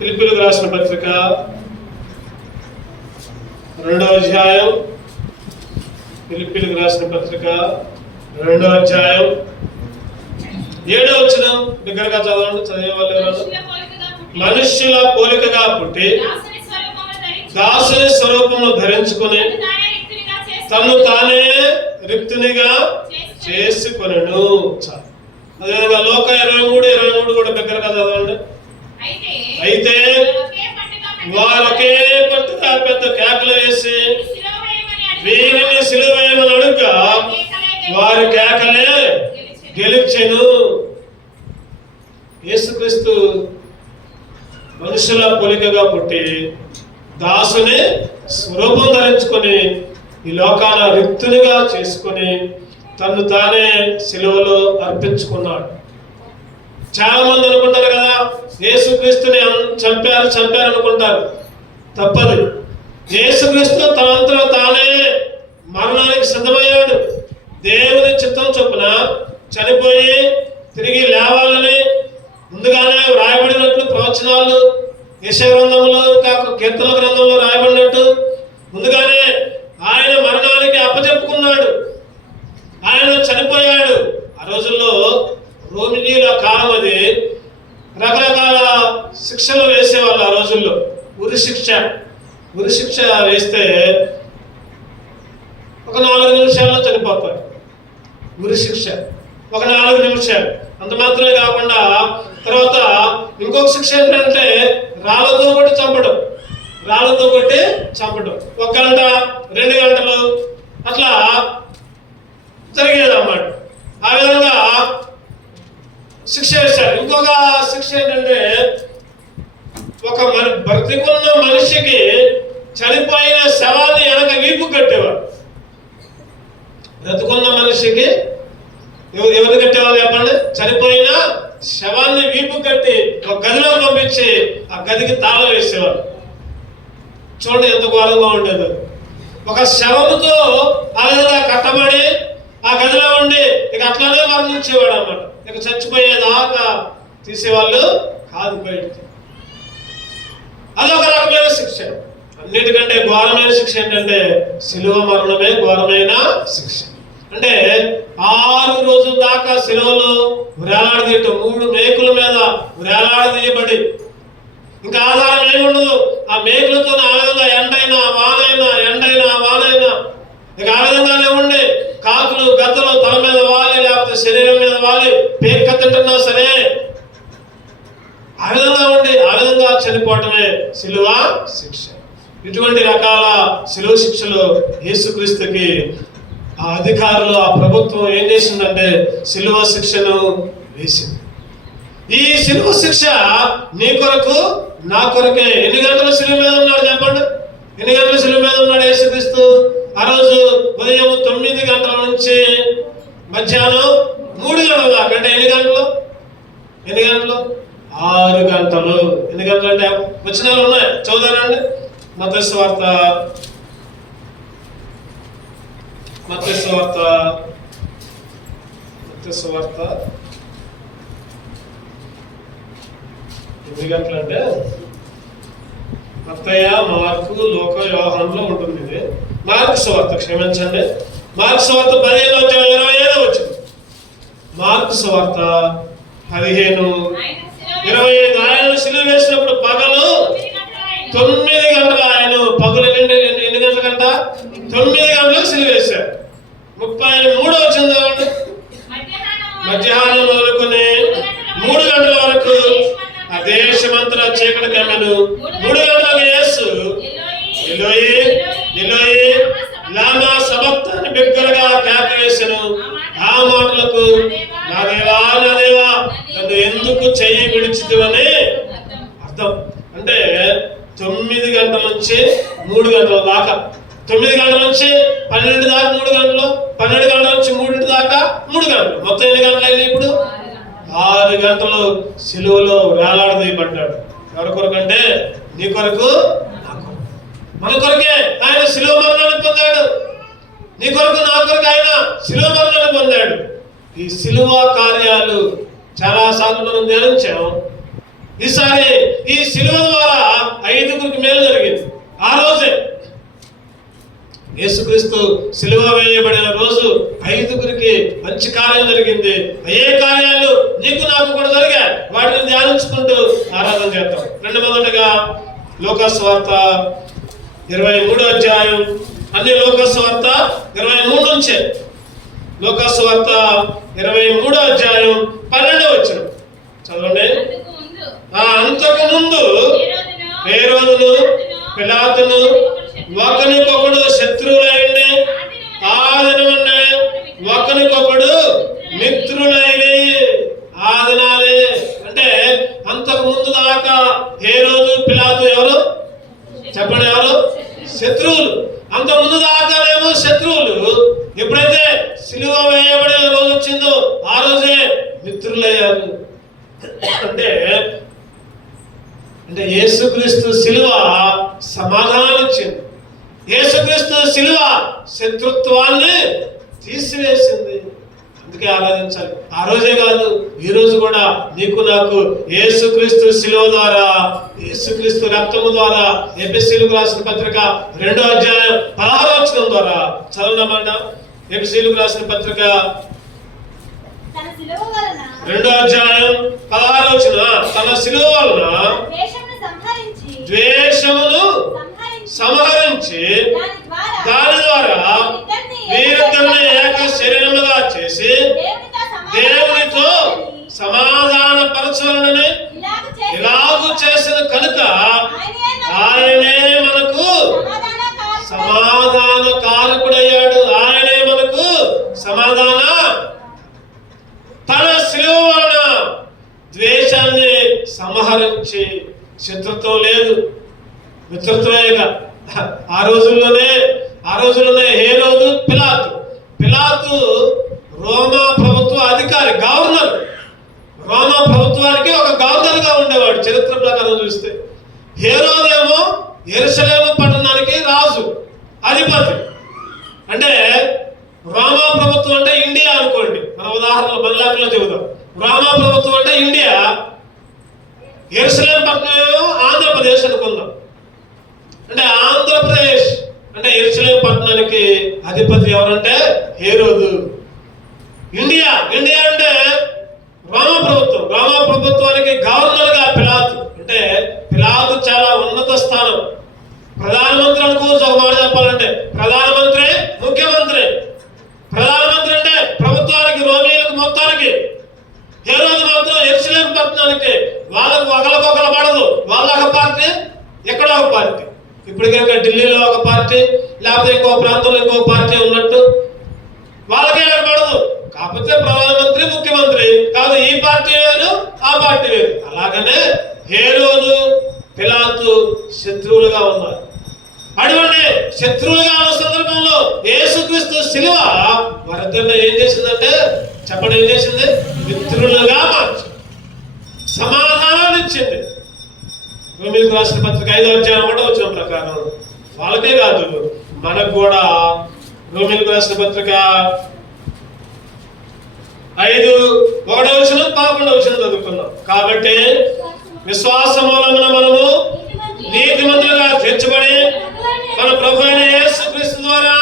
ఫిలిప్పీయులకు రాసిన పత్రిక 2వ అధ్యాయం. ఫిలిప్పీయులకు రాసిన పత్రిక 2వ అధ్యాయం 7వ వచనం దగ్గరగా చదవండి. చదివే వాళ్ళు మనుష్యుల పోలికగా పుట్టి దాసుని స్వరూపమును ధరించుకొని తను తానే రిక్తునిగా చేసుకొనెను. అదేవిధంగా లోక 23:23 కూడా దగ్గరగా చదవండి. అయితే వారు ఒకే పంటగా పెద్ద కేకలు వేసి వీరిని సిలువ వేయమని అడుగగా వారి కేకలే గెలిచెను. యేసుక్రీస్తు మనుషుల పోలికగా పుట్టి దాసుని స్వరూపం ధరించుకొని ఈ లోకాల రిక్తునిగా చేసుకొని తను తానే సిలువలో అర్పించుకున్నాడు. చాలా మంది అనుకుంటారు కదా, యేసుక్రీస్తుని చంపారు అనుకుంటారు. తప్పదు. యేసుక్రీస్తు తనంతలో తానే మరణానికి సిద్ధమయ్యాడు. దేవుని చిత్తం చొప్పున చనిపోయి తిరిగి లేవాలని ముందుగానే రాయబడినట్లు ప్రవచనాలు యెషయా గ్రంథంలో కీర్తన గ్రంథంలో రాయబడినట్టు ముందుగానే ఆయన మరణానికి అప్పచెప్పుకున్నాడు. ఆయన చనిపోయాడు. ఆ రోజుల్లో రోమిలీల కాలం అది. రకరకాల శిక్షలు వేసేవాళ్ళు ఆ రోజుల్లో. ఉరి శిక్ష వేస్తే ఒక 4 నిమిషాల్లో చనిపోతారు. ఉరి శిక్ష ఒక 4 నిమిషాలు. అంత మాత్రమే కాకుండా తర్వాత ఇంకొక శిక్ష ఏంటంటే రాళ్ళతో కొట్టి చంపడం. 1 గంట 2 గంటలు అట్లా జరిగేది అన్నమాట. ఆ విధంగా శిక్ష వేశారు. ఇంకొక శిక్ష ఏంటంటే బ్రతికున్న మనిషికి చనిపోయిన శవాన్ని వెనక వీపు కట్టేవారు. బ్రతుకున్న మనిషికి ఎవరు కట్టేవాళ్ళు చెప్పండి? చనిపోయిన శవాన్ని వీపు కట్టి ఒక గదిలో పంపించి ఆ గదికి తాళం వేసేవారు. చూడండి ఎంత ఘోరంగా ఉండేది. ఒక శవముతో ఆ విధంగా కట్టబడి ఆ గదిలో ఉండి ఇక అట్లానే మరణించేవాడు అన్నమాట. ఇక చచ్చిపోయేదాకా తీసేవాళ్ళు కాదు బయటికి. అదొక రకమైన శిక్ష. అన్నిటికంటే ఘోరమైన శిక్ష ఏంటంటే శిలువ మరణమే ఘోరమైన శిక్ష. అంటే 6 రోజుల దాకా శిలువలో వేలాడదీయటం, 3 మేకుల మీద వేలాడదీయబడి ఇంకా ఆధారం ఏముండదు. ఆ మేకులతో ఆ విధంగా ఎండైనా వానైనా ఇక ఆ విధంగానే ఉండి కాకులు గద్దలు తల మీద వాలి లేకపోతే శరీరం మీద వాలి పేక తింటున్నా సరే ఆ విధంగా ఉండి ఆ విధంగా చనిపోవటమే శిలువ శిక్ష. ఇటువంటి రకాల శిలువ శిక్షలు యేసుక్రీస్తుకి ఆ అధికారులు ఆ ప్రభుత్వం ఏం చేసిందంటే శిలువ శిక్షను వేసింది. ఈ శిలువ శిక్ష నీ కొరకు నా కొరకే. ఎన్ని గంటల శిలువ మీద ఉన్నాడు చెప్పండి? ఎన్ని గంటల శిలువ మీద ఉన్నాడు యేసుక్రీస్తు? ఆ రోజు ఉదయం 9 గంటల నుంచి మధ్యాహ్నం 3 గంటల దాకా. అంటే ఎన్ని గంటలు? 6 గంటలు. ఎన్ని గంటలు అంటే వచనాలు ఉన్నాయి, చదువుతానండి. మత్తయి సువార్త 8 గంటలు అంటే మత్తయి, మార్కు, లూకా, యోహానులో ఉంటుంది. ఇది మార్కు సువార్త, క్షమించండి. మార్కు సువార్త 15:27 వచ్చింది. మార్కు సువార్త 15:25. ఆయన సిలువ వేసినప్పుడు పగలు 9 గంటలు. ఆయన పగలు ఎన్ని గంటలకంట? 9 గంటలకు సిలువ వేశారు. 33 వచ్చింది కాబట్టి మధ్యాహ్నం మొదలుకొని 3 గంటల వరకు ఆ దేశమంతటా చీకటి కమ్మెను. 3 గంటలకు యేసు ఎలోయి ఎలోయి లామా సబక్తాని బిగ్గరగా కేక వేసెను. ఆ మాటలకు నా దేవా నన్ను ఎందుకు చెయ్యి విడిచితివని అర్థం. అంటే 9 గంటల నుంచి 3 గంటల దాకా, 9 గంటల నుంచి 12 దాకా 3 గంటలు, 12 గంటల నుంచి 3 దాకా 3 గంటలు, మొత్తం ఎన్ని గంటలు అయినాయి ఇప్పుడు? 6 గంటలు సిలువలో వేలాడదీయబడ్డాడు. ఎవరి కొరకు అంటే నీ కొరకు, నా కొరకు, మన కొరకే ఆయన సిలువ మరణాన్ని పొందాడు. నీ కొరకు నా కొరకు ఆయన సిలువ మరణాన్ని పొందాడు. ఈ సిలువ కార్యాలు చాలా సార్లు మనం ధ్యానించాం. ఈసారి ఈ సిలువ యేసుక్రీస్తు సిలువ వేయబడిన రోజు 5గురికి మంచి కార్యం జరిగింది. ఏ కార్యాలు నీకు నాకు కూడా జరిగాయి, వాటిని ధ్యానించుకుంటూ ఆరాధన చేద్దాం. మొదటగా లూకాసు వార్త 23వ అధ్యాయం, అన్ని లూకాసు వార్త 23 నుంచే. లూకాసు వార్త 23వ అధ్యాయం 12వ వచనం చదవండి. అంతకు ముందు హేరోదును పిలాతును ఒకరికొకడు శత్రువులైండి, ఆ దినమున ఒకరికొకడు మిత్రులైంది. ఆ దినాలే అంటే అంతకు ముందు దాకా హేరోదు పిలాతు ఎవరు చెప్పండి, ఎవరు? శత్రువులు. అంత ముందు దాకానేమో శత్రువులు. ఎప్పుడైతే సిలువ వేయబడే రోజు వచ్చిందో ఆ రోజే మిత్రులయ్యారు. అంటే యేసుక్రీస్తు సిలువ సమాధానం ఇచ్చింది. యేసుక్రీస్తు సిలువ శత్రుత్వాన్ని తీసివేసింది. అందుకే ఆరాధించాలి. ఆ రోజే కాదు, ఈ రోజు కూడా నీకు నాకు యేసుక్రీస్తు సిలువ ద్వారా, యేసుక్రీస్తు రక్తము ద్వారా, ఎఫెసీయులకు రాసిన పత్రిక 2వ అధ్యాయం 16వ వచనం ద్వారా చదవనమాట. ఎఫెసీయులకు రాసిన పత్రిక 2వ అధ్యాయం 16వ వచనం, తన సిలువ వలన ద్వేషమును సంహరించి దాని ద్వారా వీరిద్దరిని ఏక శరీరముగా చేసి దేవునితో సమాధాన పరచాలని ఇలాగూ చేసిన కనుక ఆయనే మనకు సమాధాన కారకుడయ్యాడు. ఆయనే మనకు సమాధాన. తన సిలువ వలన ద్వేషాన్ని సంహరించి, శత్రుత్వం లేదు, మిత్రత్వమేగా. ఆ రోజుల్లోనే హేరోదు పిలాతు రోమా ప్రభుత్వ అధికారి, గవర్నర్. రోమా ప్రభుత్వానికి ఒక గవర్నర్ గా ఉండేవాడు చరిత్ర ప్రకారం చూస్తే. హేరోదేమో యెరూషలేము పట్టణానికి రాజు, అధిపతి. అంటే రోమా ప్రభుత్వం అంటే ఇండియా అనుకోండి. మన ఉదాహరణ బల్లాకులో చెబుదాం. రోమా ప్రభుత్వం అంటే ఇండియా, యెరూషలేము పట్టణం ఆంధ్రప్రదేశ్ అనుకుందాం. అంటే ఆంధ్రప్రదేశ్ అంటే యెరూషలేము పట్టణానికి అధిపతి ఎవరంటే హేరోదు. ఇండియా అంటే రోమా ప్రభుత్వం. రోమా ప్రభుత్వానికి గవర్నర్ గా పిలాతు. అంటే పిలాతు చాలా ఉన్నత స్థానం. ప్రధానమంత్రి అనుకోవచ్చు. ఒక మాట చెప్పాలంటే ప్రధానమంత్రి, ముఖ్యమంత్రి. ప్రధానమంత్రి అంటే ప్రభుత్వానికి, రోమీయులకు మొత్తానికి. హేరోదు మాత్రం యెరూషలేము పట్టణానికి. వాళ్ళకు ఒకరికొకరు పడదు. వాళ్ళ ఒక పార్టీ, ఎక్కడో ఒక పార్టీ. ఇప్పుడు కనుక ఢిల్లీలో ఒక పార్టీ, లేకపోతే ఇంకో ప్రాంతంలో ఇంకో పార్టీ ఉన్నట్టు వాళ్ళకే పడదు. కాకపోతే ప్రధానమంత్రి, ముఖ్యమంత్రి కాదు. ఈ పార్టీ వేరు, ఆ పార్టీ వేరు. అలాగనే హేరోదు, పిలాతు శత్రువులుగా ఉన్నారు. అటువంటి శత్రువులుగా ఉన్న సందర్భంలో యేసుక్రీస్తు సిలువ వారిద్దరిని ఏం చేసిందంటే చెప్పండి, ఏం చేసింది? మిత్రులుగా మార్చి సమాధానాన్ని ఇచ్చింది. రోమీయులకు రాసిన పత్రిక 5వ అధ్యాయం 1వ వచనం ప్రకారం వాళ్ళకే కాదు, మనకు కూడా. రోమీయులకు రాసిన పత్రిక 5:1వ వచనం 11వ వచనం చదువుకున్నాం. కాబట్టి విశ్వాస మూలమున మనము నీతిమంతులుగా తీర్చబడి మన ప్రభు అయిన యేసుక్రీస్తు ద్వారా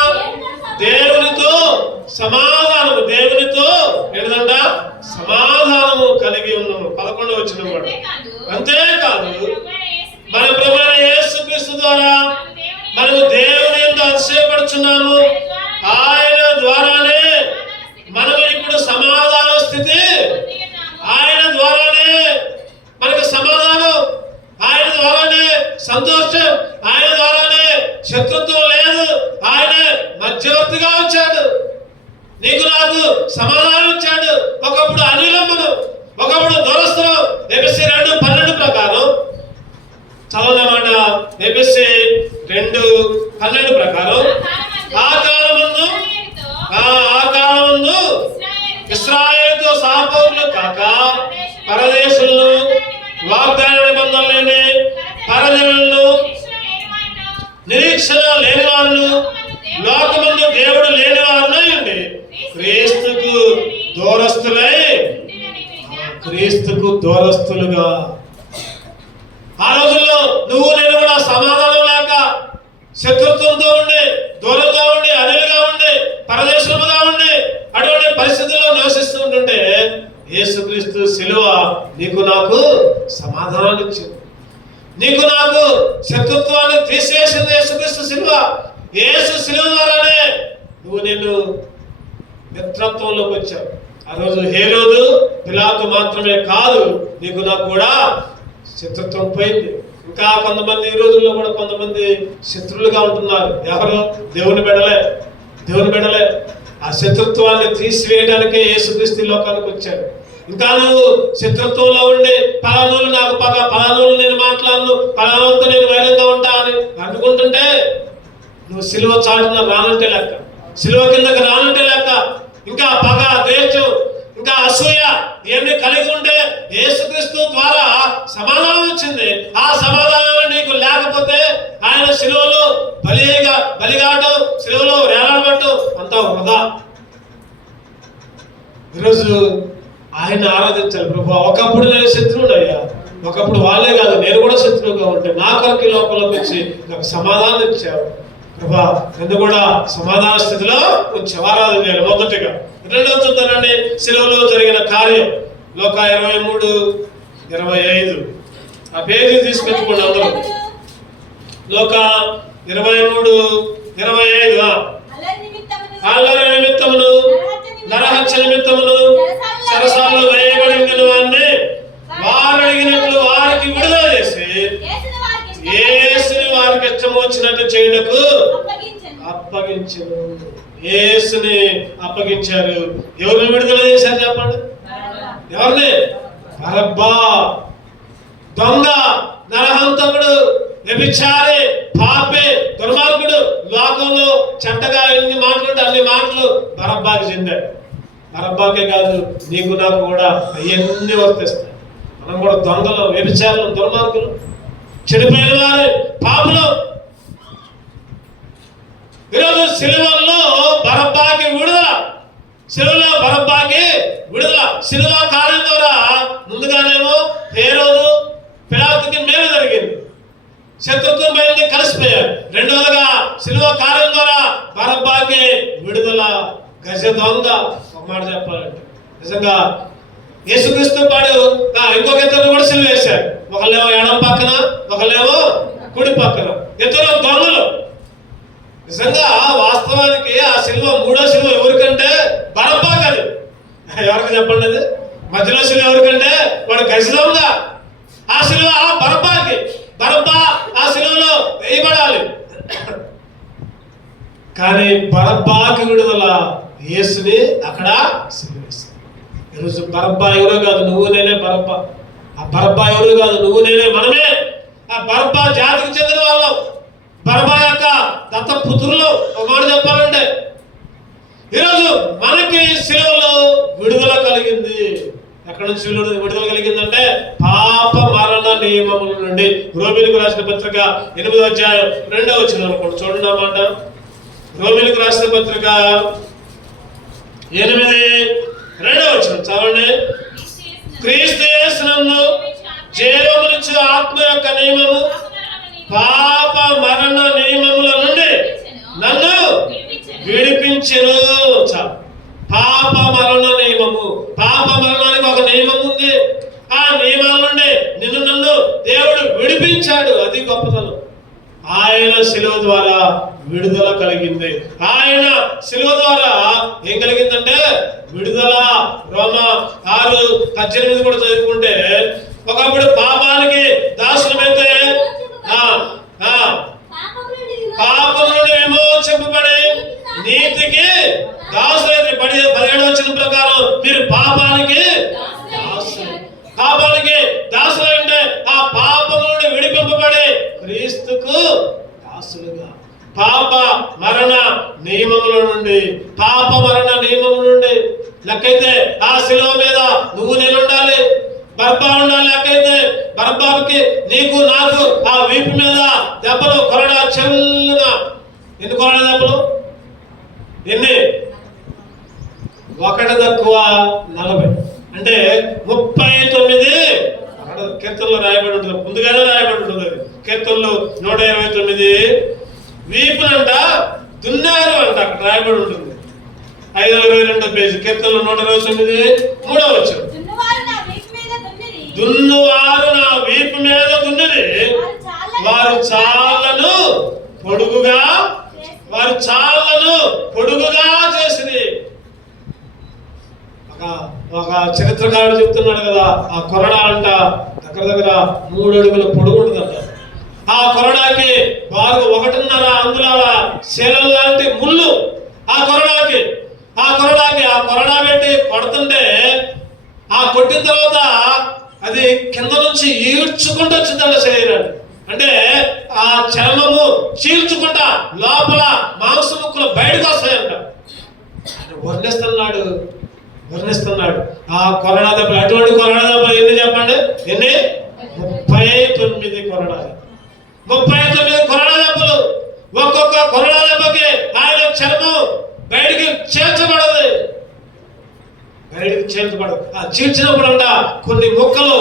దేవునితో సమాధానము కలిగి ఉన్నాము. 11వ వచనం కూడా. అంతేకాదు మన ప్రభు అయిన యేసుక్రీస్తు ద్వారా మనము దేవుని యందు అతిశయపడుచున్నాము. ఆయన ద్వారానే మనము ఇప్పుడు సమాధాన స్థితి, ఆయన ద్వారానే మనకు సమాధానం, ఆయన ద్వారానే సంతోషం, ఆయన ద్వారానే శత్రుత్వం లేదు. ఆయన మధ్యవర్తిగా వచ్చాడు, నీకు నాకు సమాధానం ఇచ్చాడు. ఒకప్పుడు అనిలమ్మను, ఒకప్పుడు దూరస్థులం. ఎఫెసీ 2:12 ప్రకారం చదవనమాట. ఎఫెసీ 2:12 ప్రకారం ఆ కాలమందు ఇశ్రాయేలుతో సహపౌరులు కాక పరదేశులను, వాగ్దాన నిబంధన లేని పరజనులను, నిరీక్షణ లేని వారును, లోకమందు దేవుడు లేని వారునై క్రీస్తుకు దూరస్తులుగా. ఆ రోజుల్లో నువ్వు నేను కూడా సమాధానం లేక, శత్రుత్వంతో ఉండి, దూరంగా ఉండి, సిలువ నీకు నాకు సమాధానాన్ని ఇచ్చింది. నీకు నాకు శత్రుత్వాన్ని తీసివేసింది యేసుక్రీస్తు సిలువ. యేసు సిలువ ద్వారానే నేను మిత్రత్వంలోకి వచ్చావు. ఆ రోజు హేరోదు పిలాతు మాత్రమే కాదు, నీకు నాకు కూడా శత్రుత్వం పోయింది. ఇంకా కొంతమంది ఈ రోజుల్లో కూడా కొంతమంది శత్రువులుగా ఉంటున్నారు. ఎవరు? దేవుని బిడ్డలే. ఆ శత్రుత్వాన్ని తీసివేయడానికే యేసుక్రీస్తు లోకానికి వచ్చాడు. ఇంకా నువ్వు శత్రుత్వంలో ఉండి పలానోళ్ళు నాకు పగ, పలానోళ్ళు నేను మాట్లాడను, పలానోళ్ళతో నేను వైరంగా ఉంటా అని అనుకుంటుంటే నువ్వు సిలువ చాటున రానంటే లెక్క, సిలువ కిందకి రానంటే లెక్క. ఇంకా పగ, ద్వేషం, ఇంకా అసూయ ఇవన్నీ కలిగి ఉంటే యేసుక్రీస్తు ద్వారా సమాధానం వచ్చింది. ఆ సమాధానం నీకు లేకపోతే ఆయన సిలువలో బలిగాటం, సిలువలో వేలాడబట్టం అంతా వృధా. ఈరోజు ఆయన ఆరాధించాలి. ప్రభు, ఒకప్పుడు నేను శత్రువునయ్యా, ఒకప్పుడు వాళ్ళే కాదు నేను కూడా శత్రువుగా ఉంటే నా కొరకు లోపలికి వచ్చి నాకు సమాధానం ఇచ్చావు ప్రభా, నన్ను కూడా సమాధాన స్థితిలో కొంచెం ఆరాధన చేయాలి. మొదటిగా. రెండవ చూద్దానండి, సిలువలో జరిగిన కార్యం. లోక 23:25 ఆ పేజీ తీసుకెట్టుకోండి అందరూ. లోక 23:25 అల్లరి నిమిత్తమును నరహత్య నిమిత్తమును సరసాల్లో వేయబడిన వారిని వారు అడిగినట్లు వారికి విడుదల చేసి యేసుని వారికి ఇష్టం వచ్చినట్టు చేయుటకు అప్పగించను. యేసుని అప్పగించారు. ఎవరిని విడుదల చేశారు చెప్పండి? ఎవరిని? బరబ్బా. దొంగ, నరహంతకుడు, వ్యభిచారి, పాపి, దుర్మార్గుడు, లోకంలో చెడ్డగా ఎన్ని మాటలు అన్ని మాటలు బరబ్బాకి చెందాయి. బరబ్బాకే కాదు, నీకు నాకు కూడా అవన్నీ వర్తిస్తాయి. మనం కూడా దొంగలు, వ్యభిచారులు, దుర్మార్గులు, చెడిపోయిన వారు, పాపులు. ఈరోజు సిలువల్లో బరబ్బాకి విడుదల, సిలువలో బరబ్బాకి విడుదల. సిలువ కార్యం ద్వారా ముందుగానేమో హేరోదు పిలాతుకి మేలు జరిగింది, శత్రుత్వం పోయింది, కలిసిపోయారు. రెండవదిగా సిలువ కార్యం ద్వారా బరబ్బాకి విడుదల. గజ దొంగ, ఒక మాట చెప్పాలంటే నిజంగా యేసుక్రీస్తు పాడు ఇంకొక ఇద్దరు కూడా సిలువ వేశారు. ఒకళ్ళేమో ఎడం పక్కన, ఒకళ్ళేమో కుడి పక్కన. ఇద్దరు దొంగలు. నిజంగా వాస్తవానికి ఆ సిలువ, మూడో సిలువ ఎవరికంటే బరబ్బా కాదు. ఎవరికి చెప్పండి? అది మధ్యలో సిలువ ఎవరికంటే వాడు గజదొంగ. ఆ సిలువ బరబ్బాకి. బరబ్బా ఆ సిలువలో వేయబడాలి. కానీ బరబ్బాకి విడుదల, యేసుని అక్కడ సిలువ వేస్తారు. ఈరోజు బరబ్బా ఎవరో కాదు, నువ్వు నేనే బరబ్బా. ఆ బరబ్బా ఎవరు కాదు, నువ్వు నేనే, మనమే. ఆ బరబ్బా జాతికి చెందిన వాళ్ళం. బరబ్బా యొక్క దత్తపుత్రులు. ఒక మాట చెప్పాలంటే ఈరోజు మనకి సిలువలో విడుదల కలిగింది. ఎక్కడి నుంచి విడుదల కలిగిందంటే పాప మరణ నియమముల నుండి. రోమిలకు రాసిన పత్రిక 8వ అధ్యాయం 2వ వచనం అనుకోండి, చూడండి అన్నమాట. రోమిలకు రాసిన పత్రిక 8:2 వచనం చదవండి. క్రీస్తు యేసునందు జీవమునిచ్చు ఆత్మ యొక్క నియమము పాప మరణ నియమముల నుండి నన్ను విడిపించెను. పాప మరణ నియమము. పాప మరణానికి ఒక నియమం ఉంది. ఆ నియమాల నుండి నన్ను దేవుడు విడిపించాడు. అది గొప్పతనం. ఆయన శిలువ ద్వారా విడుదల కలిగింది. ఆయన శిలువ ద్వారా ఏం కలిగిందంటే విడుదల. రోమా 6:18 కూడా చదువుకుంటే, ఒకప్పుడు పాపానికి దాసులమైతే పాపం నుండి విమోచింపబడి నీతికి దాసులైతే 17వ వచనం ప్రకారం మీరు పాపానికి దాసులైతే ఆ పాపం నుండి విడిపింపబడి క్రీస్తుకు దాసులుగా. పాప మరణ నియమముల నుండి, పాప మరణ నియమముల నుండి. లెక్కైతే ఆ శిలువ మీద నువ్వు నేను ఉండాలి, బరబ్బా ఉండాలి. లెక్కైతే బరబ్బాకి నీకు నాకు ఆ వీపు మీద దెబ్బలు, కొరడా చెల్లున. ఎన్ని కొరడా దెబ్బలు? ఎన్ని? 1 తక్కువ 40 అంటే 39 కీర్తనలో రాయబడి ఉంటుంది. ముందుగానే రాయబడి ఉంటుంది. కీర్తనలు 129 వీపునంట దున్నారు అంట అక్కడ రాయబడి ఉంటుంది. 522 పేజీ కీర్తనలు 129 3వ వచనం. దున్నువారు నా వీపు మీద దున్నిరి, వారు చాళ్లను పొడుగుగా చేసిరి. ఒక చరిత్రకారుడు చెప్తున్నాడు కదా, ఆ కొరడా అంట దగ్గర 3 అడుగుల పొడుగు ఉంటుందంట. ఆ కొరడాకి వారు 1.5 అంగుళాల శీలం లాంటి ముళ్ళు ఆ కొరడాకి ఆ కొరడా పెట్టి కొడుతుంటే, ఆ కొట్టిన తర్వాత అది కింద నుంచి ఈడ్చుకుంటూ వచ్చిందంట శరీరాన్ని. అంటే ఆ చర్మము చీల్చుకుంటా లోపల మాంస ముక్కలు బయటకు వస్తాయంట. వర్ణిస్తున్నాడు ఆ కొరడా దెబ్బలు. అటువంటి కొరడా దెబ్బలు ఎన్ని చెప్పండి? ఎన్ని? 39 కొరడాలు. 39 కొరడా దెబ్బలు. ఒక్కొక్క కొరడా దెబ్బకి ఆయన చర్మం బయటికి చేర్చబడదు. ఆ చీల్చినప్పుడు అంట కొన్ని ముక్కలు,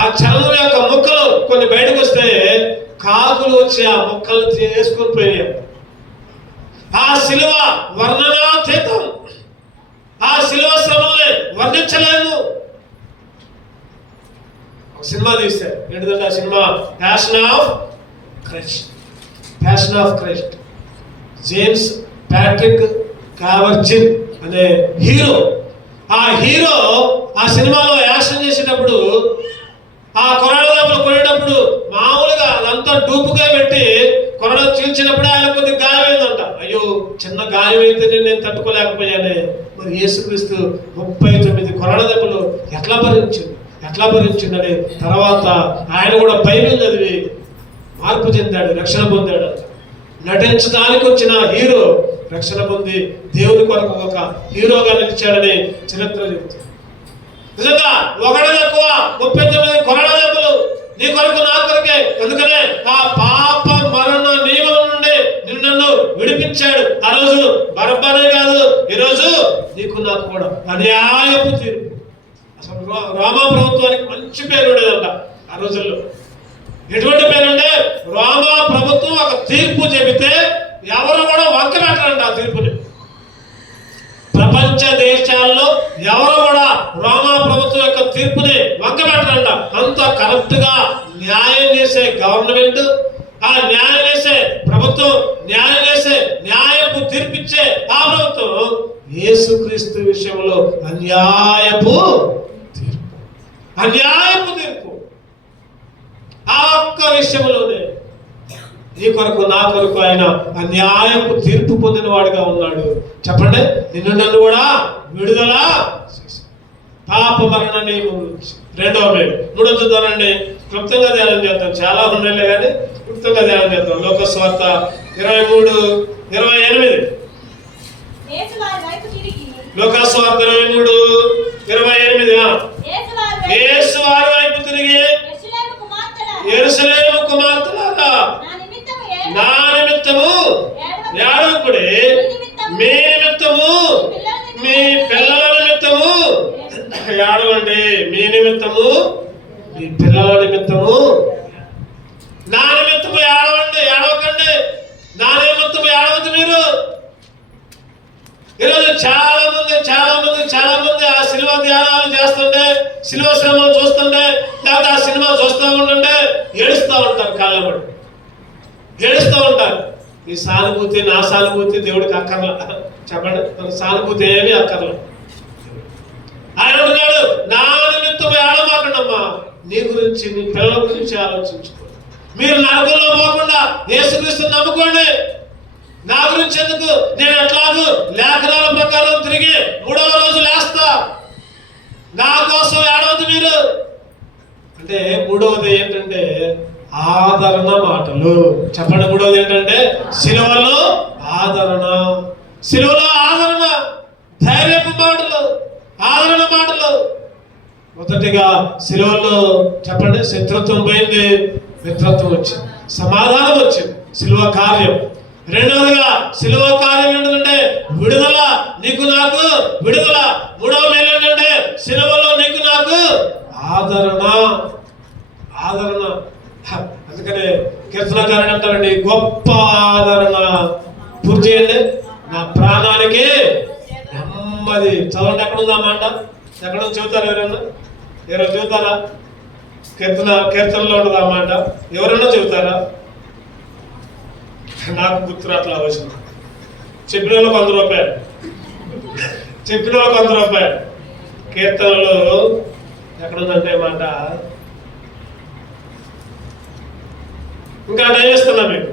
ఆ చర్మం యొక్క ముక్కలు కొన్ని బయటకు వస్తే కాకులు వచ్చి ఆ ముక్కలు చేసుకుని పోయాయి. ఆ శిలువ వర్ణనాతీతం. ఆ శిలువ శ్రమల్ని వర్ణించలేము. ఒక సినిమా తీశారు. ఏంటంటే ఆ cinema passion of Christ. James Patrick Caviezel అనే హీరో. ఆ హీరో ఆ సినిమాలో యాక్షన్ చేసేటప్పుడు ఆ కొరడా దెబ్బలు కొనేటప్పుడు మామూలుగా అదంతా డూపుగా పెట్టి కొరడ చీల్చినప్పుడు ఆయన కొద్దిగా గాయమైందంట. అయ్యో, చిన్న గాయం అయితే నేను తట్టుకోలేకపోయానే. మరి యేసుక్రీస్తు 39 కొరడ దెబ్బలు ఎట్లా భరించిందని తర్వాత ఆయన కూడా బైబిల్ చదివి మార్పు చెందాడు, రక్షణ పొందాడు. నటించడానికి వచ్చిన హీరో రక్షణ పొంది దేవుని కొరకు ఒక హీరోగా నిలిచాడని చరిత్ర చెబుతుంది. నిజంగా ఒకటి తక్కువ 39 కొరడా దెబ్బలు నీ కొరకు నా కొరకే. అందుకనే ఆ పాప మరణ నియమం నుండి నన్ను విడిపించాడు. ఆ రోజు బరబ్బనే కాదు, ఈరోజు నీకు నాకు కూడా అన్యాయపు తీర్పు. అసలు రోమా ప్రభుత్వానికి మంచి పేరు ఉండేదంట ఆ రోజుల్లో. ఎటువంటి పేరుంటే, రోమా ప్రభుత్వం ఒక తీర్పు చెబితే ఎవరు కూడా వంక పెట్టారంట ఆ తీర్పుని. ప్రపంచ దేశాల్లో ఎవరు కూడా రోమా ప్రభుత్వం యొక్క తీర్పుని వంక పెట్టారంట. అంత కరెక్ట్ గా న్యాయం చేసే గవర్నమెంట్, ఆ న్యాయం చేసే ప్రభుత్వం, న్యాయం చేసే న్యాయపు తీర్పిచ్చే ఆ ప్రభుత్వం యేసుక్రీస్తు విషయంలో అన్యాయపు తీర్పు. ఆ ఒక్క విషయంలోనే నీ కొరకు నా కొరకు ఆయన అన్యాయపు తీర్పు పొందిన వాడిగా ఉన్నాడు. చెప్పండి, నిన్ను నన్ను కూడా విడుదల పాప మరణ నియమం నుంచి. 2వ మేలు. 3వ చూద్దానండి. క్లుప్తంగా ధ్యానం చేద్దాం. చాలా ఉన్నాయిలే కానీ క్లుప్తంగా ధ్యానం చేద్దాం. లోకస్వార్త 23:28. లోకస్వార్త 23:28. యేసు వారి వైపు తిరిగి, యెరూషలేము కుమార్తెలారా, నా నిమిత్తము ఏడవకుడి, మీ నిమిత్తము మీ పిల్లల నిమిత్తము ఏడవండి. మీ నిమిత్తము మీ పిల్లల నిమిత్తము నా నిమిత్తము ఏడవకండి. నా నిమిత్తము ఏడవద్దు మీరు. ఈరోజు చాలా మంది ఆ సినిమా ధ్యానాలు చేస్తుంటే, సినిమా శ్రమలు చూస్తుంటే, లేదా ఆ సినిమా చూస్తూ ఉంటుంటే ఏడుస్తూ ఉంటారు. కాళ్ళబడి ఏడుస్తూ ఉంటారు. ఈ సానుభూతి, నా సానుభూతి దేవుడికి అక్కర్లా. చెప్పండి, మన సానుభూతి ఏమీ అక్కర్లా. ఆయన అంటున్నాడు, నా నిమిత్తం ఏడవకండమ్మా, నీ గురించి, నీ పిల్లల గురించి ఆలోచించుకో. మీరు నరకంలో పోకుండా యేసుక్రీస్తుని నమ్ముకోండి. నా గురించి ఎందుకు? నేను ఎట్లాగూ లేఖనాల ప్రకారం తిరిగి 3వ రోజు లేస్తా. నా కోసం ఏడవద్దు మీరు అంటే. 3వది ఏంటంటే ఆదరణ మాటలు. చెప్పండి, 3వది ఏంటంటే సిలువలో ఆదరణ. ధైర్యపు మాటలు, ఆదరణ మాటలు. మొదటిగా సిలువలో చెప్పండి శత్రుత్వం పోయింది, మిత్రత్వం వచ్చింది, సమాధానం వచ్చింది. సిలువ కార్యం. 2వదిగా సిలువ కార్యం ఏంటంటే విడుదల. నీకు నాకు విడుదల. 3వ మేలు ఏంటంటే సిలువలో నీకు నాకు ఆదరణ. అందుకనే కీర్తనకారుడు అంటారండి, గొప్ప ఆదరణ పూర్తి చేయండి నా ప్రాణానికి నెమ్మది. చదవండి, ఎక్కడుందా మాట? ఎక్కడ చెబుతారా? ఎవరైనా చెబుతారా? కీర్తనలో ఉండదు ఆ మాట. ఎవరైనా చెబుతారా? నాకు గుర్తు అట్లా వచ్చింది. చెప్పిన వాళ్ళకి 100 రూపాయలు, చెప్పిన వాళ్ళకి 100 రూపాయలు. కీర్తనలో ఎక్కడుందంటే మాట, ఇంకా నేను ఇస్తున్నా మీకు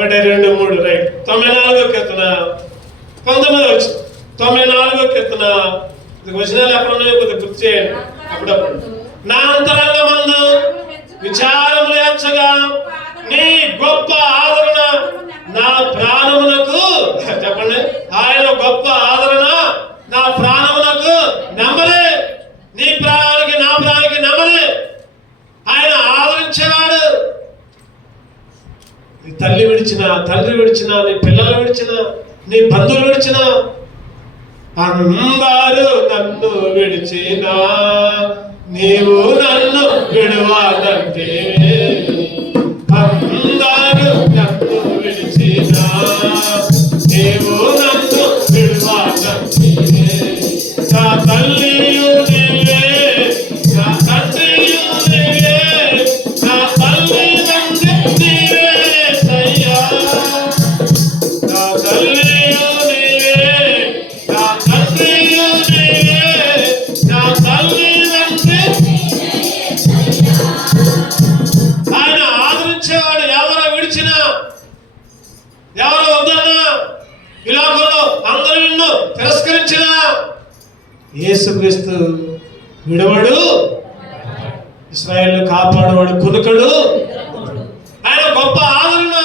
1, 2, 3 రైట్. 94వ కీర్తన 19వ వచ్చిన 94వ కీర్తన. వచనాలు ఎక్కడ ఉన్నాయో కొద్దిగా గుర్తు చేయండి అప్పుడప్పుడు. నా అంతరంగమందు విచారములు హెచ్చగా నీ గొప్ప ఆదరణ నా ప్రాణమునకు, చెప్పండి, ఆయన గొప్ప ఆదరణ నా ప్రాణమునకు నెమ్మది. నీ ప్రాణానికి నా ప్రాణానికి నెమ్మది. ఆయన ఆదరించేవాడు. నీ తల్లి విడిచిన, తండ్రి విడిచిన, నీ పిల్లలు విడిచిన, నీ బంధువులు విడిచిన, అందరూ నన్ను విడిచినా నీవు నన్ను విడువాలంటే, అందరూ నన్ను విడిచినా నీవు నన్ను విడువాలంటే, నా తల్లియు నీవే, నా తండ్రియు నీవే, నా తల్లి తండ్రి నీవే సయ్యా. నా తల్లియు నీవే, నా తండ్రియు నీవే, నా తల్లి తండ్రి. ఆయన ఆదరించేవాడు. ఎవరు విడిచినా, ఎవరు వద్దన్నా, ఈ లోకంలో అందరూ నిన్ను తిరస్కరించినా యేసుక్రీస్తు విడవడు, ఇశ్రాయేలును కాపాడేవాడు కునుకడు. ఆయన గొప్ప ఆదరణ.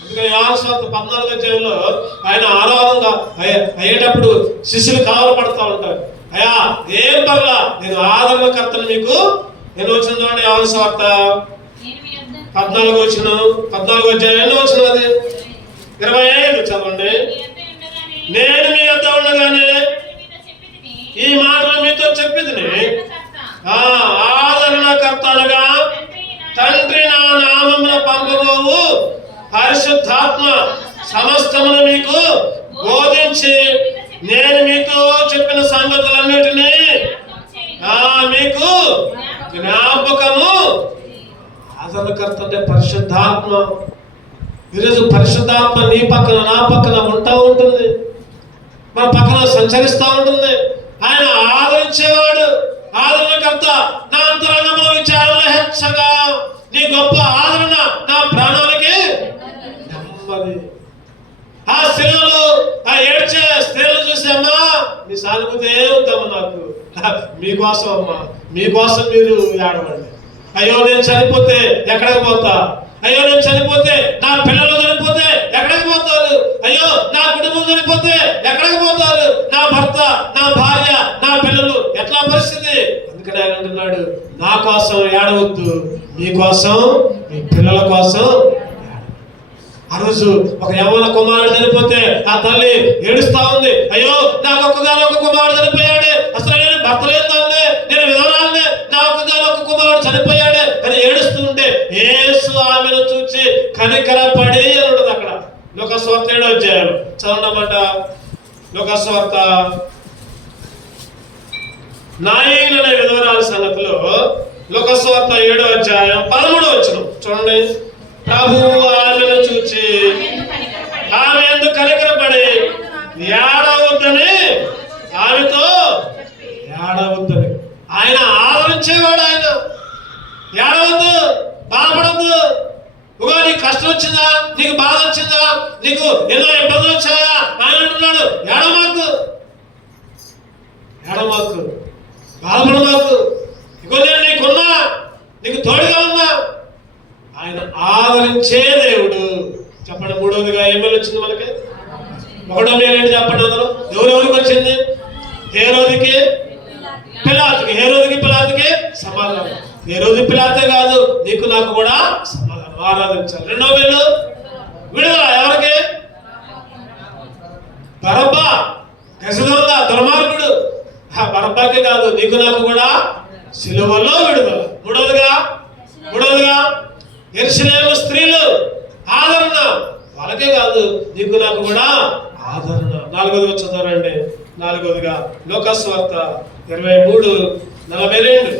అందుకని యోహాను సువార్త 14వ అధ్యాయంలో ఆయన ఆరాధనగా అయ్యేటప్పుడు శిష్యులు కావలు పడుతూ ఉంటారు. అయ్యా ఏం పర్లా, నేను ఆదరణకర్తను మీకు. నేను వచ్చిన చూడండి యోహాను సువార్త 14వ అధ్యాయం 8వ వచనం, అది 25 చదవండి. నేను మీ వద్ద ఉండగానే ఈ మాటలు మీతో చెప్పితిని, ఆదరణకర్త అనగా తండ్రి నా నామమున పంపబోవు పరిశుద్ధాత్మ సమస్తమును మీకు బోధించి నేను మీతో చెప్పిన సంగతులన్నిటినీ మీకు జ్ఞాపకము. ఆదరణకర్త అంటే పరిశుద్ధాత్మ. ఈరోజు పరిశుద్ధాత్మ నీ పక్కన నా పక్కన ఉంటా ఉంటుంది, మన పక్కన సంచరిస్తూ ఉంటుంది. ఆయన ఆదరించేవాడు, ఆదరణకర్త. నా అంతరంగంలో విచారణ హెచ్చగా నీ గొప్ప ఆదరణ నా ప్రాణాలకి నెమ్మది. ఆ స్త్రీలు, ఆ ఏడ్చే స్త్రీలు చూసి, అమ్మా మీ సానుభూతి ఏముందమ్మా, నాకు మీకోసం అమ్మా, మీకోసం మీరు ఏడవండి. అయ్యో నేను చనిపోతే ఎక్కడికి పోతా, అయ్యో నేను చనిపోతే నా పిల్లలు చనిపోతే ఎక్కడికి పోతారు, అయ్యో నా కుటుంబం చనిపోతే ఎక్కడికి పోతారు, నా భర్త, నా భార్య, నా పిల్లలు ఎట్లా పరిస్థితి. అందుకని ఆయన అంటున్నాడు, నా కోసం ఏడవద్దు, మీకోసం, మీ పిల్లల కోసం. ఆ రోజు ఒక యవ్వన కుమారుడు చనిపోతే ఆ తల్లి ఏడుస్తా ఉంది. అయ్యో నాకు ఒక్కగానొక్క కుమారుడు చనిపోయాడే, అసలు నేను భర్త లేదండి, నేను విధవరాలనే, నా ఒక్కగానొక్క కుమారుడు చనిపోయాడే అని ఏడుస్తూ ఉంటే యేసు ఆమెను చూచి కనికరపడి అని ఉంటుంది అక్కడ. లూకా సువార్త 7వ అధ్యాయం చదవనమాట. లూకా సువార్త 9 అనే విధవరాల సంగతిలో లూకా సువార్త 7వ అధ్యాయం 13వ వచనం చూడండి. ప్రభువు ఆమెను చూచి ఆమె ఎందుకు కనికరపడి ఏడవద్దని ఆమెతో ఏడవద్దని. ఆయన ఆదరించేవాడు. ఆయన ఏడవద్దు, బాధపడద్దు. నీకు కష్టం వచ్చిందా, నీకు బాధ వచ్చిందా, నీకు ఎన్నో ఇబ్బందులు వచ్చాయా, ఆయన అంటున్నాడు ఏడమాకు, ఏడమాకు, బాధపడమాకు. ఇగో నేను నీకున్నా, నీకు తోడుగా ఉన్నా. ఆయన ఆదరించే దేవుడు. చెప్పండి. మూడవదిగా ఏమేమి వచ్చింది మనకి? ఒకటో మేలేంటి చెప్పండి అందరూ. ఎవరెవరికి వచ్చింది? హేరోదికి పిలాతుకి. హేరోదికి పిలాతుకి సమాధానం. హేరోది పిలాతే కాదు, నీకు నాకు కూడా సమాధానం. ఆరాధించాలి. రెండో మేలు విడుదల. ఎవరికి? బరబ్బా, గజదొంగ, దుర్మార్గుడు. బరబ్బాకే కాదు, నీకు నాకు కూడా సిలువలో విడుదల. మూడవదిగా యెరూషలేము స్త్రీలు ఆదరణ. వాళ్ళకే కాదు, నీకు నాకు కూడా ఆదరణ. 4వదిగా చదవండి. 4వదిగా లూకా సువార్త 23:42.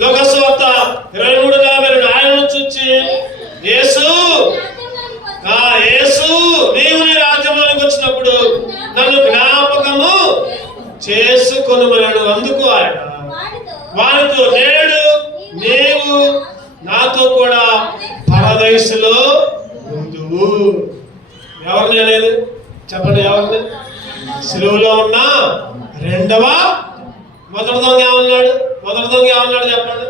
లోకాసు వార్త 23:42 ఆయనను చూచి యేసు నీవు నీ రాజ్యంలోనికి వచ్చినప్పుడు నన్ను జ్ఞాపకము చేసుకొనుమనెను. అందుకు ఆయన వారితో నేడు నీవు నాతో కూడా పరదైసులో ఉందువు. ఎవరిని అనేది చెప్పండి, ఎవరిని? సిలువలో ఉన్న మొదటి దొంగ ఏమన్నాడు? చెప్పండి,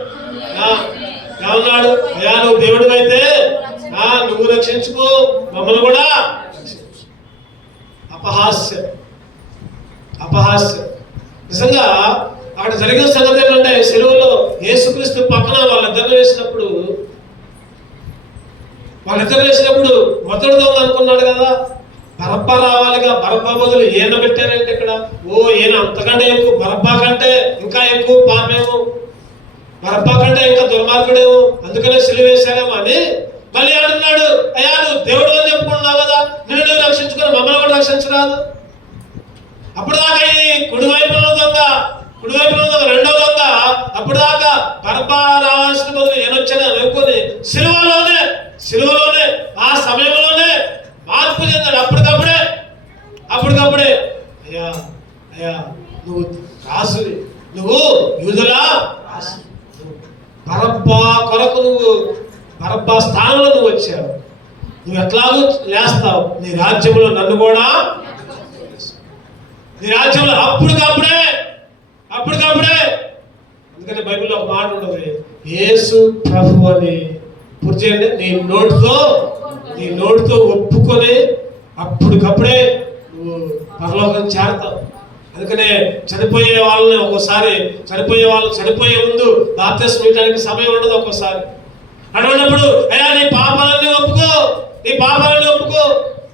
ఏమన్నాడు? అయ్యా నువ్వు దేవుడు అయితే నువ్వు రక్షించుకో, మమ్మల్ని కూడా రక్షించు. అపహాస్యం. నిజంగా అక్కడ జరిగిన సంగతి ఏంటంటే, సిలువలో యేసుక్రీస్తు పక్కన వాళ్ళిద్దరు వేసినప్పుడు మొదటి దొంగ అనుకున్నాడు కదా, బరబ్బా రావాలిగా. బరబ్బా బదులు ఈయన పెట్టారంటే ఇక్కడ, ఈయన అంతకంటే ఎక్కువ, బరబ్బా కంటే ఇంకా ఎక్కువ పాపేమో, బరబ్బా కంటే ఇంకా దుర్మార్గుడేమో, అందుకనే సిలువ వేశారేమో అని మళ్ళీ అంటున్నాడు, అయ్యా నువ్వు దేవుడు అని చెప్పుకున్నావు కదా, నిన్ను రక్షించుకొని మమ్మల్ని కూడా రక్షించరాదు. అప్పుడు దాకా ఈ కుడివైపున దొంగ రెండవ దొంగ అప్పుడు దాకా బరబ్బా రావాల్సిన బదులు ఏనొచ్చాను అనుకుని సిలువలోనే ఆ సమయంలోనే మార్పు చెందాడు. అప్పటికప్పుడే అయ్యా నువ్వు రాసువి, నువ్వు యూదుల రాసు, బరబ్బా కొరకు బరబ్బా స్థానంలో నువ్వు వచ్చావు, నువ్వు ఎట్లాగూ లేస్తావు, నీ రాజ్యంలో నన్ను కూడా, నీ రాజ్యంలో అప్పటికప్పుడే. అందుకని బైబిల్లో ఒక మాట ఉండదు, యేసు ప్రభు అని పూర్తి చేయండి. నీ నోటితో ఒప్పుకొని అప్పటికప్పుడే నువ్వు పరలోకం చేరతావు. అందుకనే చనిపోయే వాళ్ళని చనిపోయే ముందు బాప్తిస్మం ఇవ్వడానికి సమయం ఉండదు ఒక్కోసారి. అటువంటిప్పుడు అయ్యా నీ పాపాలన్నీ ఒప్పుకో,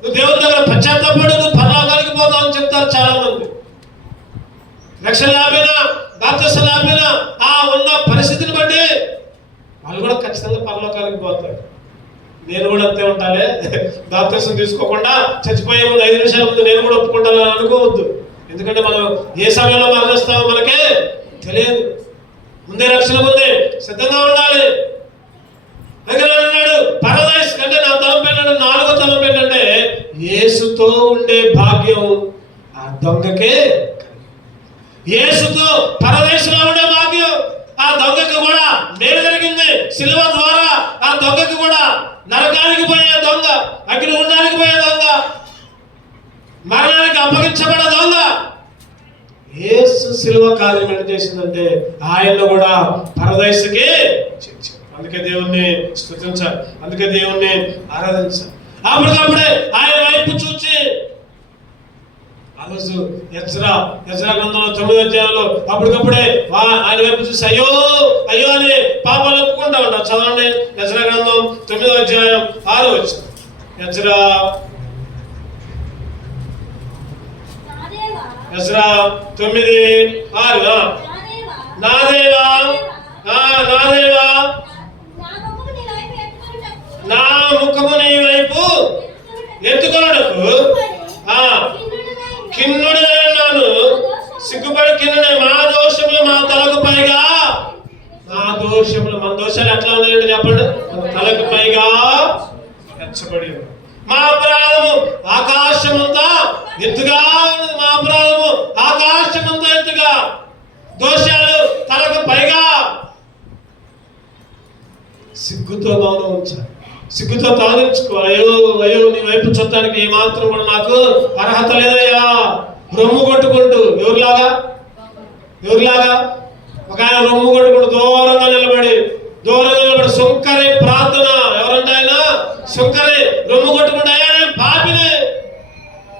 నువ్వు దేవుని దగ్గర పశ్చాత్తాపడు, నువ్వు పరలోకానికి పోతావు అని చెప్తారు చాలా మంది. రక్షణ లాభైనా బాప్తిస్మం లాభైనా ఆ ఉన్న పరిస్థితిని బట్టి వాళ్ళు కూడా ఖచ్చితంగా పరలోకానికి పోతారు. నేను కూడా అంతే ఉంటానే, బాప్తిస్మం తీసుకోకుండా చచ్చిపోయే ముందు 5 నిమిషాల ముందు నేను కూడా ఒప్పుకుంటాను అనుకోవద్దు. ఎందుకంటే మనం ఏ సమయంలో మరణిస్తామో మనకే తెలియదు. ముందే రక్షణ ముందే సిద్ధంగా ఉండాలి. దగ్గర అన్నాడు పరదైస్ కంటే నా తలంపు ఏంటంటే, 4వ తలంపు ఏంటంటే, యేసుతో ఉండే భాగ్యం ఆ దొంగకే. యేసుతో పరదైసులో ఉండే భాగ్యం ఆ దొంగకి కూడా మేలు జరిగింది. సిలువ ద్వారా ఆ దొంగకి కూడా నరకానికి పోయే దొంగ, అగ్ని ఉండడానికి పోయే దొంగ, మరణానికి అప్పగించబడే దొంగ, యేసు సిలువ కార్యం ఎంత చేసిందంటే ఆయన కూడా పరదైసుకి చేర్చాడు. అందుకే దేవుణ్ణి స్తుతించాలి, అందుకే దేవుణ్ణి ఆరాధించాలి. అప్పటికప్పుడే ఆయన వైపు చూచి ఆ రోజు యెజ్రా గ్రంథంలో 9వ అధ్యాయంలో అప్పటికప్పుడే ఆయన వైపు చూసి అయ్యో అని పాపాలు ఒప్పుకుంటా ఉంటారు. చదవండి యెజ్రా గ్రంథం 9వ అధ్యాయం 6వ వచనం. యెజ్రా 9:6. నా దేవా నా ముఖము నీ వైపు ఎత్తుకొనుటకు కిన్నుడినై ఉన్నాను, సిగ్గుపడి కిన్నుడై, మా దోషములు మా తలకు పైగా, మన దోషాలు ఎట్లా ఉన్నాయంటే చెప్పండి, మన తలకు పైగా ఎచ్చబడి, మా అపరాధము ఆకాశమంతా ఎత్తుగా, మా అపరాధము ఆకాశమంతా ఎత్తుగా, దోషాలు తలకు పైగా. సిగ్గుతో మౌనం ఉంచాలి, సిగ్గుతో తాదించుకో. అయ్యో నీ వైపు చూడటానికి ఏమాత్రం కూడా నాకు అర్హత లేదయ్యా. రొమ్ము కొట్టుకుంటూ ఎవరిలాగా ఒక ఆయన రొమ్ము కొట్టుకుంటూ దూరంగా నిలబడి సుంకరి ప్రార్థన. ఎవరంటే ఆయన సుంకరి రొమ్ము కొట్టుకుంటూ, అయ్యా నేను పాపిని,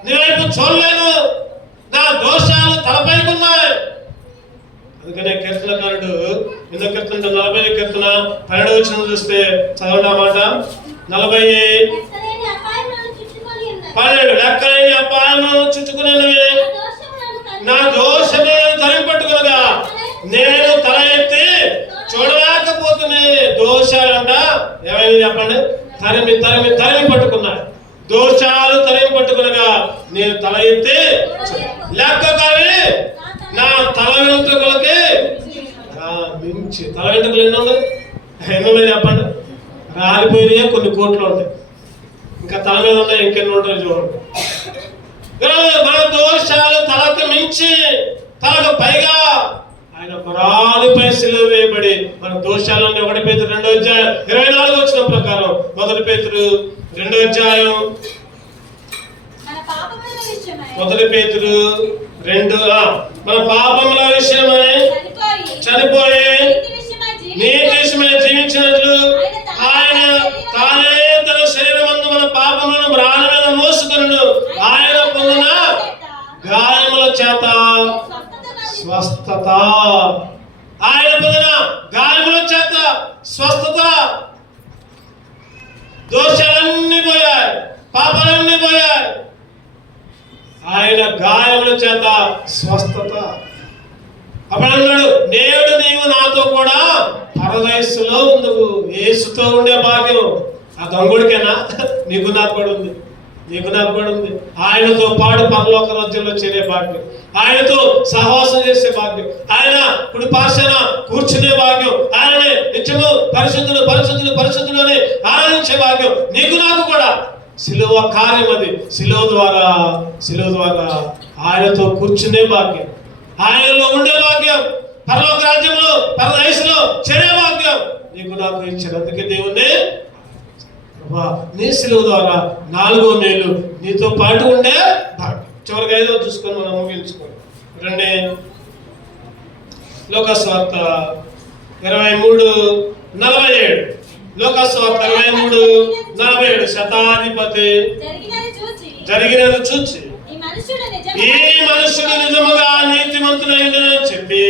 నీ వైపు చూడలేను, నా దోషాలు తలపైకి ఉన్నాయి. అందుకనే కీర్తనకారుడు ఎన్నో కీర్తన 40వ కీర్తన 12వ వచనం చూస్తే చదవండి ఆ మాట. 40 12 లెక్కలేని అపాయములను చుట్టుకునేవి నా దోషమే తరిమి పట్టుకునగా నేను తల ఎత్తి చూడలేకపోతున్నా. దోషాలంట ఏమైనా చెప్పండి, తరిమి పట్టుకున్నాయి. దోషాలు తరిమి పట్టుకునగా నేను తల ఎత్తి లెక్క కానీ నా తల వెంట్రుకలకి మించి. తల వెంట్రుకలు ఎన్ని ఉన్నాయి చెప్పండి. రాలిపోయినాయే కొన్ని కోట్లు ఉంటాయి, ఇంకా తల మీద ఉన్నాయి ఇంకెన్ని ఉంటాయి చూడండి. మన దోషాలు తలకు మించి, తలకు పైగా ఆయన పురాణిపై సిలువ వేయబడి మన దోషాలన్నీ 1 పేతురు 2వ అధ్యాయం 24 వచ్చిన ప్రకారం 1 పేతురు 2వ అధ్యాయం 1 పేతురు 2 మన పాపముల విషయమై చనిపోయి నీతి విషయమై జీవించినట్లు ఆయన తానే తన శరీరమందు మన పాపములను ప్రాణ మీద మోసుకొనును. ఆయన పొందిన గాయముల చేత స్వస్థత. ఆయన పొందిన గాయముల చేత స్వస్థత. దోషాలన్నీ పోయాయి, పాపాలన్నీ పోయాయి. ఆయన గాయముల చేత స్వస్థత. అప్పుడు అన్నాడు, నేడు నీవు నాతో కూడా పరదైసులో ఉందువు. యేసుతో ఉండే భాగ్యం ఆ దొంగుడికేనా? నీకు నాకు కూడా ఉంది, నీకు నాకు కూడా ఉంది. ఆయనతో పాటు పరలోక రాజ్యంలో చేరే భాగ్యం, ఆయనతో సహవాసం చేసే భాగ్యం, ఆయన కుడి పార్శ్వన కూర్చునే భాగ్యం, ఆయననే నిత్యము పరిశుద్ధులు పరిశుద్ధులు పరిశుద్ధులు అని ఆరాధించే భాగ్యం నీకు నాకు కూడా. శిలువ కార్యం అది. శిలువ ద్వారా ఆయనతో కూర్చునే భాగ్యం, ఆయనలో ఉండే భాగ్యం, పరలోక రాజ్యంలో పరదైసులో చేరే భాగ్యం నీకు నాకు ఇచ్చారు. అందుకే దేవుణ్ణి నీ శిలువ ద్వారా 4వ మేలు నీతో పాటు ఉండే భాగ్యం. చివరికి 5వ చూసుకొని మనం ముగించుకోండి. రండి, లోకాసువార్త 23:47. లోకాసువార్త 23:47. శతాధిపతి జరిగినది చూచి ఈ మనుషుడు నిజముగా నీతిమంతుడైనని చెప్పి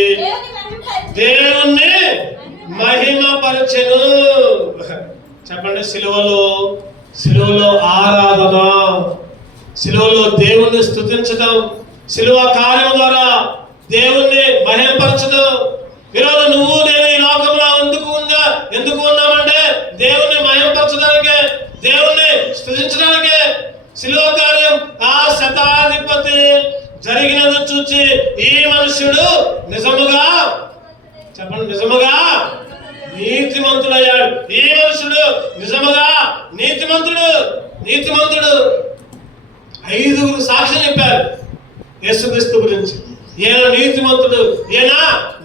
దేవుణ్ణి మహిమపరచెను. చెప్పండి, సిలువలో ఆరాధన, సిలువలో దేవుణ్ణి స్తుతించడం, సిలువ కార్యం ద్వారా దేవుణ్ణి మహిమపరచడం. ఈరోజు నువ్వు నేను ఈ లోకంలో ఎందుకు ఉన్నామంటే దేవుణ్ణి మహిమపరచడానికే, దేవుణ్ణి స్తుతించడానికే. సిలువ కార్యం ఆ శతాధిపతి జరిగినది చూచి ఈ మనుష్యుడు నిజముగా, చెప్పండి, నిజముగా నీతిమంతుడయ్యాడు. ఈ మనుషుడు నిజముగా నీతిమంతుడు. 5గురు సాక్ష్యం చెప్పారు యేసుక్రీస్తు గురించి. ఈయన నీతిమంతుడు, ఈయన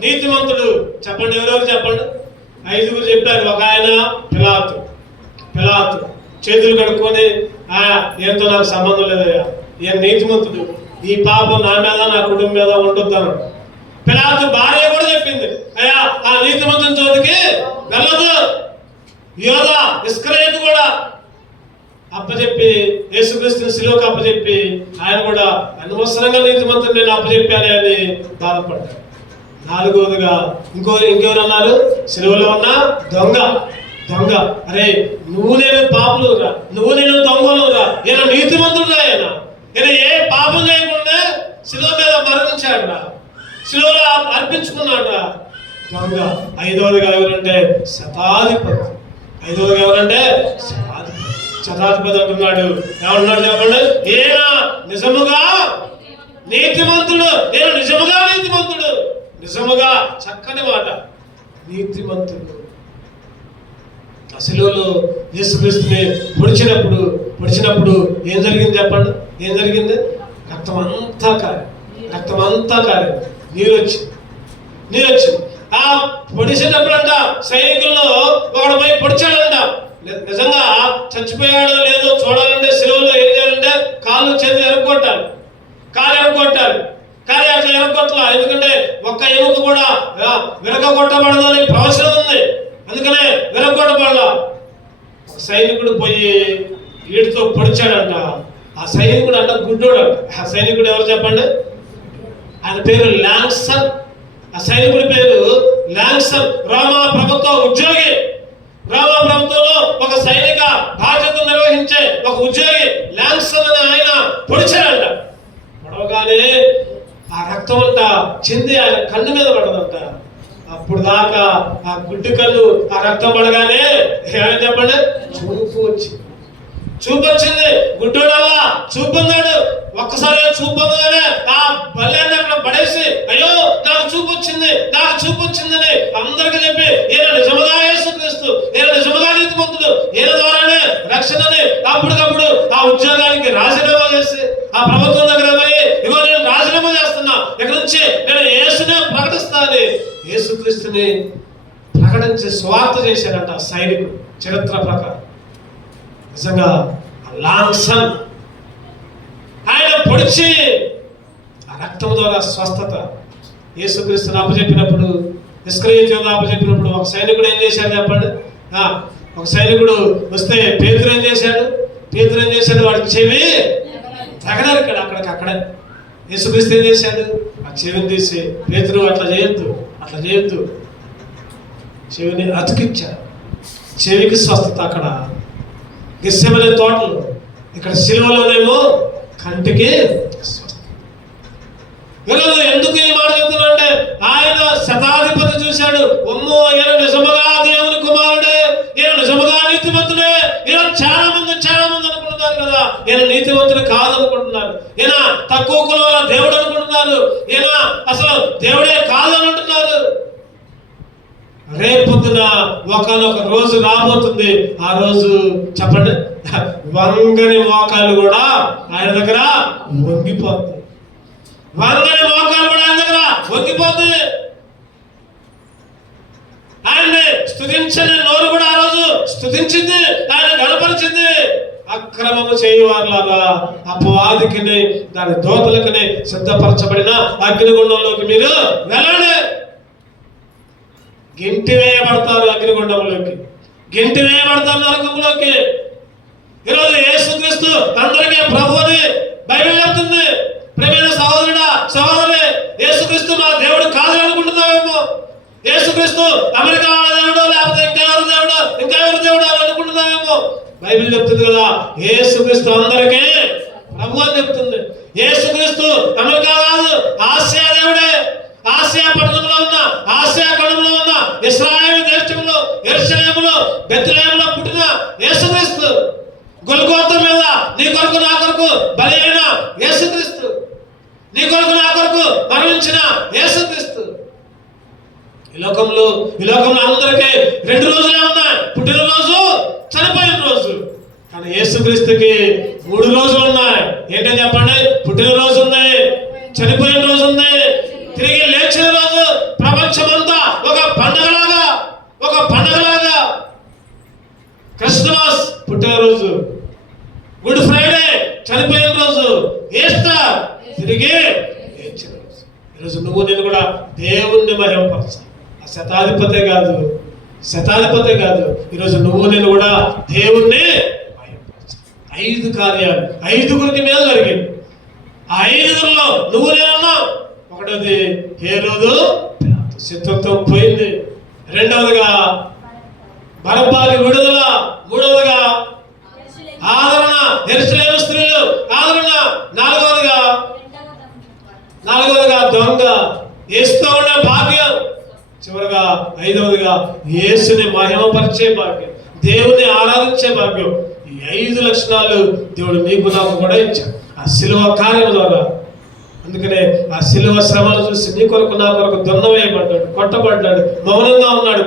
నీతిమంతుడు. చెప్పండి, ఎవరెవరు చెప్పండి. 5గురు చెప్పారు. ఒక ఆయన పిలాతు చేతులు కడుక్కొని, ఈయనతో నాకు సంబంధం లేదయ్యా, ఈయన నీతిమంతుడు, ఈ పాపం నా మీద నా కుటుంబం మీద ఉండొద్దాను. పిలాతు భార్య కూడా చెప్పింది, అయ్యా ఆ నీతిమంతుని చోటుకి వెళ్ళదు. యోధా ఇస్కరియోతు కూడా అప్పచెప్పి యేసుక్రీస్తుని శిలువకు అప్పచెప్పి ఆయన కూడా అనవసరంగా నీతిమంతుని నేను అప్పచెప్పాను అని బాధపడ్డాడు. 4వదిగా ఇంకెవరు అన్నారు? శిలువలో ఉన్న దొంగ. అరే నువ్వు నేను పాపులు రా, నువ్వు నేను దొంగలు రా, ఈయన నీతిమంతుడు. ఆయన ఏ పాపం చేయకుండా శిలువ మీద మరణించాడు రా, శిలువలో అర్పించుకున్నాడు రా, దొంగ. 5వదిగా ఎవరంటే శతాధిపతి. 5వదిగా ఎవరంటే శతాధిపతి అంటున్నాడు. ఏమన్నాడు చెప్పండి? ఈయన నిజముగా నీతిమంతుడు, నేను నిజముగా నీతిమంతుడు. నిజముగా చక్కని మాట, నీతిమంతుడు. శిలువలో యేసుక్రీస్తుని పొడిచినప్పుడు ఏం జరిగింది చెప్పండి? ఏం జరిగింది? రక్తమంతా కారి నీరు వచ్చింది. ఆ పొడిచేటప్పుడు అంట సైనికుల్లో ఒకడు పోయి పొడిచాడంట. నిజంగా చచ్చిపోయాడో లేదో చూడాలంటే శిలువలో ఏం చేయాలంటే కాళ్ళు చేతులు ఎరగొట్టాలి, కానీ అట్లా ఎరగొట్టలా. ఎందుకంటే ఒక్క ఎముక కూడా విరగొట్టబడదు అని ప్రవచనం ఉంది, అందుకనే విరగొట్టబడలా. సైనికుడు పోయి వీడితో పొడిచాడంట. ఆ సైనికుడు అంట గుడ్డోడు అంట. ఆ సైనికుడు ఎవరు చెప్పండి? ఆయన పేరు ల్యాంగ్సన్. ఆ సైనికుడి పేరు ల్యాంగ్సన్. రోమా ప్రభుత్వ ఉద్యోగి. రోమా ప్రభుత్వంలో ఒక సైనిక బాధ్యత నిర్వహించే ఒక ఉద్యోగి ల్యాంగ్సన్ అని ఆయన పొడిచాడంట. పొడవగానే ఆ రక్తం అంతా చింది ఆయన కన్ను మీద పడదంట. అప్పుడు దాకా ఆ గుడ్డి కన్ను ఆ రక్తం పడగానే ఏమని చెప్పండి? చూపు వచ్చింది. గుడ్డోడల్లా చూపు పొందాడు. ఒక్కసారి చూపు పొందగానే ఆ బల్యాన్ని అక్కడ పడేసి, అయ్యో నాకు చూపు వచ్చిందని అందరికి ఈయన ద్వారానే రక్షణని అప్పటికప్పుడు ఆ ఉద్యోగానికి రాజీనామా చేసి ఆ ప్రభుత్వం దగ్గర పోయి ఇగో నేను రాజీనామా చేస్తున్నా, ఇక్కడ నుంచి నేను యేసునే ప్రకటిస్తానని యేసుక్రీస్తుని ప్రకటించి స్వార్థ చేశాడంట సైనికుడు. చరిత్ర ప్రకారం నిజంగా లాంసన్ ఆయన పొడిచి ఆ రక్తం ద్వారా స్వస్థత యేసుక్రీస్తుని అప్పచెప్పినప్పుడు, ఇస్కరియోతు అప్పచెప్పినప్పుడు ఒక సైనికుడు ఏం చేశాడు చెప్పండి? ఒక సైనికుడు వస్తే పేతురు ఏం చేశాడు? వాడి చెవి తగడారు ఇక్కడ అక్కడే. యేసుక్రీస్తు ఏం చేశాడు? ఆ చెవిని తీసి పేతురు అట్లా చేయొద్దు చెవిని అతికించాడు. చెవికి స్వస్థత అక్కడ గెత్సెమనే తోటలో, ఇక్కడ సిలువలోనేమో కంటికి స్వస్థత. ఈరోజు ఎందుకు ఈ మాట చెప్తున్నానంటే ఆయన శతాధిపతి చూశాడు, అమ్మో ఈయన నిజముగా దేవుని కుమారుడే, ఈయన నిజముగా నీతిమంతుడే. ఈయన చాలా మంది అనుకుంటున్నారు కదా, ఈయన నీతిమంతుడు కాదనుకుంటున్నారు, ఈయన తక్కువ కులంలో దేవుడు అనుకుంటున్నారు, ఈయన అసలు దేవుడే కాదని అంటున్నారు. రేపొద్దున ఒకనొక రోజు రాబోతుంది. ఆ రోజు చెప్పండి, వంగని మోకాలు కూడా ఆయన దగ్గర వంగిపోతుంది. వంగని మోకాలు కూడా ఆయన దగ్గర వంగిపోతుంది. ఆయన్ని స్తుతించని నోరు కూడా ఆ రోజు స్తుతించింది, ఆయన గణపరిచింది. అక్రమము చేయువారులారా అపవాదికి దాని దోతలకి సిద్ధపరచబడిన అగ్నిగుండంలోకి మీరు వెళ్ళండి. గింటి వేయబడతారు అగ్నిగుండంలోకి, గింటి వేయబడతారు నరకంలోకి. ఈరోజు యేసుక్రీస్తు అందరికీ ప్రభు అని బైబిల్ చెప్తుంది. ప్రియమైన సహోదరుడా సహోదరి, యేసుక్రీస్తు మా దేవుడు కాదు అనుకుంటున్నావేమో, యేసుక్రీస్తు అమెరికా వాళ్ళ దేవుడు లేకపోతే ఇంకెవరి దేవుడు అని అనుకుంటున్నావేమో. బైబిల్ చెప్తుంది కదా, యేసుక్రీస్తు అందరికీ ప్రభు అని చెప్తుంది. యేసుక్రీస్తు అమెరికా కాదు, ఆసియా దేవుడే. ఆసియా పట్టణంలో ఉన్న, ఆసియా ఖండంలో ఉన్న ఇశ్రాయేలు దేశంలో యెరూషలేములో బెత్లెహేములో పుట్టిన యేసుక్రీస్తు, గొల్గోతా మీద నీ కొరకు నా కొరకు బలి అయిన యేసుక్రీస్తు, నీ కొరకు నా కొరకు మరణించిన యేసుక్రీస్తు. ఈ లోకంలో అందరికీ 2 రోజులే ఉన్నాయి, పుట్టినరోజు, చనిపోయిన రోజు. కానీ యేసుక్రీస్తుకి 3 రోజులు ఉన్నాయి. ఏంటని చెప్పండి? పుట్టినరోజు ఉంది, చనిపోయిన రోజు ఉంది, తిరిగి లేచిన రోజు. ప్రపంచమంతా ఒక పండగలాగా క్రిస్మస్ పుట్టినరోజు, గుడ్ ఫ్రైడే చనిపోయిన రోజు, ఈస్టర్ తిరిగి లేచిన రోజు. ఈరోజు నువ్వు నేను కూడా దేవుణ్ణి మహిమపరచాలి. ఆ శతాధిపతే కాదు, ఈరోజు నువ్వు నేను కూడా దేవుణ్ణి మహిమపరచాలి. 5 కార్యాలు 5గురికి మీద జరిగింది. ఆ 5గురిలో నువ్వు నేనున్నా. ఒకటోది హేరోదు శత్రుత్వం పోయింది, రెండవదిగా బరబ్బాకి విడుదల, మూడవదిగా ఆదరణ, యెరూషలేము స్త్రీలు ఆదరణ, నాలుగవదిగా దొంగ, యేసుతో ఉండే భాగ్యం, చివరిగా 5వదిగా యేసుని మహిమపరిచే భాగ్యం, దేవుని ఆరాధించే భాగ్యం. ఈ 5 లక్షణాలు దేవుడు నీకు నాకు కూడా ఇచ్చాడు ఆ శిలువ కార్యం ద్వారా. అందుకనే ఆ శిలువ శ్రమను చూసి నీ కొరకు నా కొరకు దొన్నవేయబడ్డాడు, కొట్టబడ్డాడు, మౌనంగా ఉన్నాడు.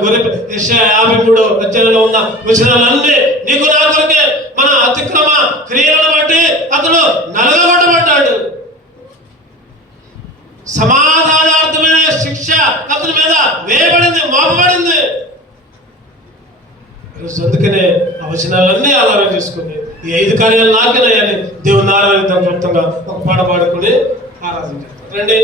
యెషయా 53 ఉన్న వచనాలన్నీ నీకు నా కొరకే. మన అతిక్రమ క్రియలను బట్టి అతడు నలగగొట్టబడ్డాడు. సమాధానార్థమైన శిక్ష అతని మీద వేయబడింది, మోపబడింది. ఈరోజు అందుకనే ఆ వచనాలన్నీ ఆధారం చేసుకుని ఈ 5 కార్యాలు నాకేనయ్యాని దేవుని ఆరాధన క్లుప్తంగా ఒక పాట పాడుకుని ఆరాధన చేస్తాం. రండి.